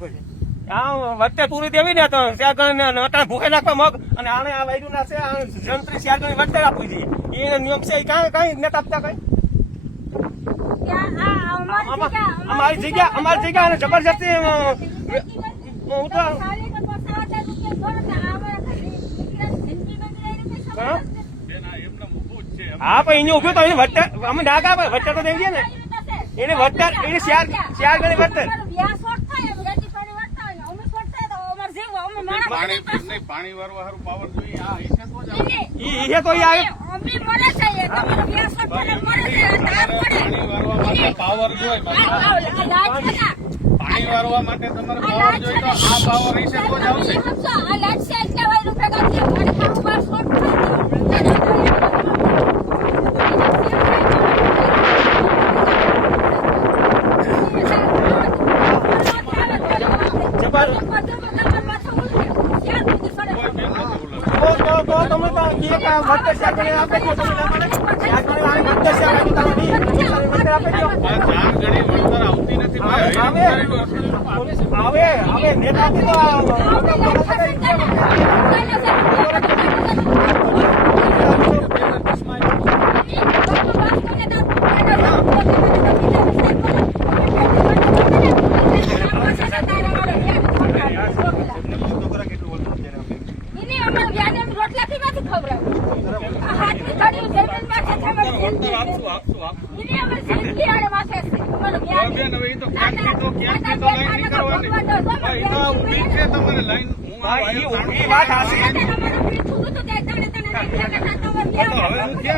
વચ્ચે પૂરી દેવી ને તો ત્યાં ભૂખે નાખવા મગ અને આને આ વાયુ ના છે જંત્રી શેર વચ્ચે આપવી જોઈએ એ નિયમ છે કઈ નથી આપતા કઈ અમારી જગ્યા અને જબરજસ્તી હું તો હા પણ એને ઉભું તો એને વચ્ચે અમે ડાકા વચ્ચે તો દેવીએ ને એને વચ્ચે એને શેર ગણી વચ્ચે પાણી વાળવા સારું પાવર જોઈએ આ હિસ્સે તો જ આવે પાણી વાળવા માટે પાવર જોઈએ પાણી વાળવા માટે તમારે પાવર જોઈએ તો આ પાવર હિસ્સે તો જ આવશે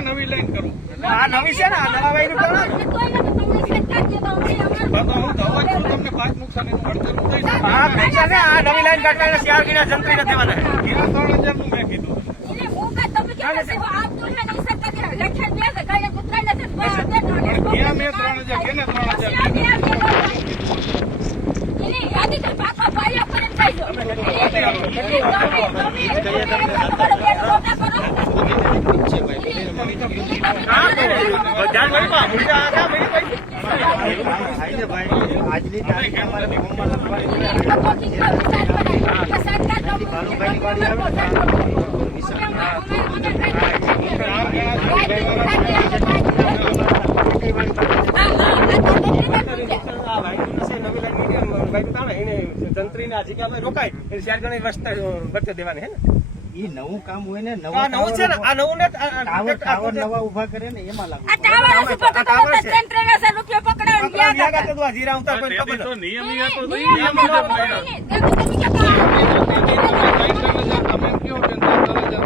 નવી લાઈન કરું નવી છે ને નવા વાયુ હું તમને 5 નુકસાની નું વળતર દઈશ આ નવી લાઈન કાઢવાના શેર ગીના જંત્રી નથી દેવાના એના 3000 નું મેં કીધું ક્યાં મેં 3000 કેને જંત્રી ના જગ્યા રોકાય એ શેર ગણી વચ્ચે દેવાની હે ને ઈ નવું કામ હોય ને નવું છે ને આ નવું ને ટાવર નવા ઉભા કરે ને એમાં લાગુ જીરા ઉતાર કોઈ ખબર તો નિયમ ઈ હતો તો નિયમ તમે કયો કે 3000